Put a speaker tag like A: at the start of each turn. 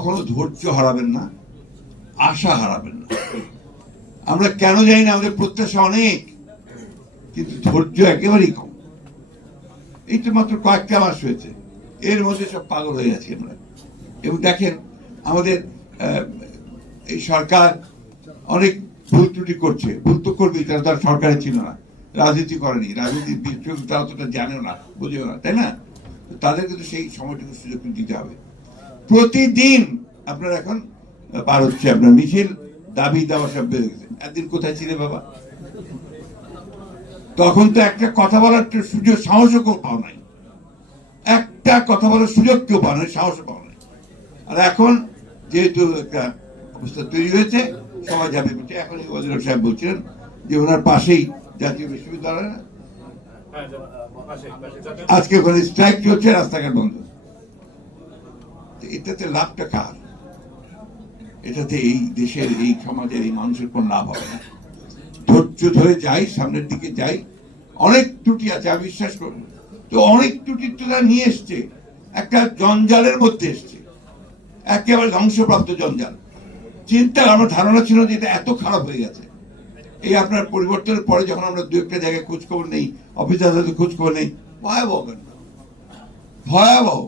A: কখনো ধৈর্য হারাবেন না, আশা হারাবেন না। আমরা কেন জানি না, আমাদের প্রত্যাশা অনেক, কিন্তু ধৈর্য একেবারেই কম। এই তো মাত্র কয়েকটা মাস হয়েছে। এর মধ্যে সব পাগল হয়ে গেছি আমরা। এবং দেখেন, আমাদের এই সরকার অনেক ভুল ত্রুটি করছে। ভুল তো করবেই, তারা তার সরকারে ছিল না। রাজনীতি করেনি। রাজনীতি তারা অতটা জানেও না, বুঝেও না, তাই না? তাদের কিন্তু সেই সময়টুকু সুযোগ দিতে হবে। প্রতিদিন আপনার এখন পার হচ্ছে আপনার মিছিল দাবি দাওয়া সব বেড়ে গেছে একদিন কোথায় ছিলে বাবা? তখন তো একটা কথা বলার সুযোগ সাহসও কেউ পাও নাই। একটা কথা বলার সুযোগ কেউ পাও নাই সাহসও পাও নাই। আর এখন যেহেতু একটা অবস্থা তৈরি হয়েছে সবাই যাবে বলছে এখন এই ওয়াজির সাহেব বলছিলেন যে ওনার পাশেই জাতীয় বিশ্ববিদ্যালয় না? আজকে ওখানে স্ট্রাইক চলছে রাস্তাঘাট বন্ধ। এটাতে লাভটা কার? এটাতে এই দেশের, এই সমাজের, এই মানুষের কোন লাভ হবে না। ধৈর্য ধরে যাই, সামনের দিকে যাই। অনেক ত্রুটি আছে, আমি বিশ্বাস করব তো অনেক ত্রুটি তারা নিয়ে এসছে। একটা জঞ্জালের মধ্যে এসছে। একেবারে ধ্বংসপ্রাপ্ত জঞ্জাল। চিন্তার আমার ধারণা ছিল যে এটা এত খারাপ হয়ে গেছে। এই আপনার পরিবর্তনের পরে যখন আমরা দু একটা জায়গায় খোঁজ খবর নেই অফিসারদের খোঁজ খবর নেই, ভয়াবহ ভয়াবহ।